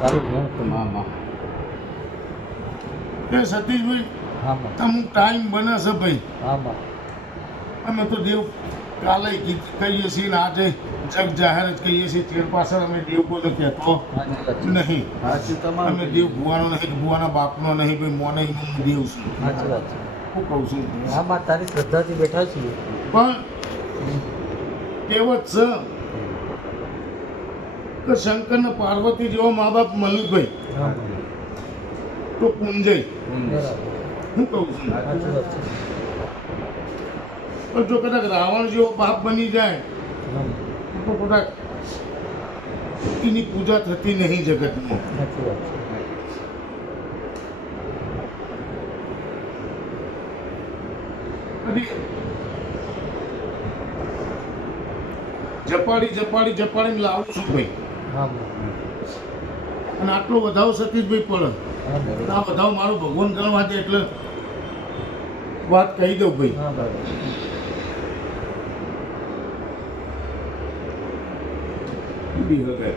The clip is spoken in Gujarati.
મામા એ સતીશભાઈ આમાં અમુક ટાઈમ બને છે ભાઈ. આમાં અમે તો દેવ કાલે ગીત કહીએ છીએ ને આજે જગ જાહેર જ કહીએ છીએ. તેર પાછળ અમે દેવ કોઈ કહેતો નહીં. સાચી તમારું અમે દેવ ભુવાનો નહીં, ભુવાના બાપનો નહીં, ભાઈ મોને હું દેવ છું. સાચી વાત છે. હું કહું છું આમાં તારી શ્રદ્ધાથી બેઠા છીએ. પણ કહેવત છે કે શંકર ને પાર્વતી જેવો મા બાપ મળ્યું ભાઈ તો પૂંજય. બરાબર. હું કહું છું સાચી વાત છે. પણ જો કદાચ રાવણ જેવો બાપ બની જાય તો કદાચ એની પૂજા થતી નહીં જગતમાં. સાચી વાત છે. અને જપાડી લાવું છું ભાઈ. આમાં અને આટલો વધાવ સતીશભાઈ પડે. આમાં આ વધાવ મારું ભગવાન ગણવા દે એટલે વાત કહી દઉં ભાઈ. હા બરાબર. બી હગાય.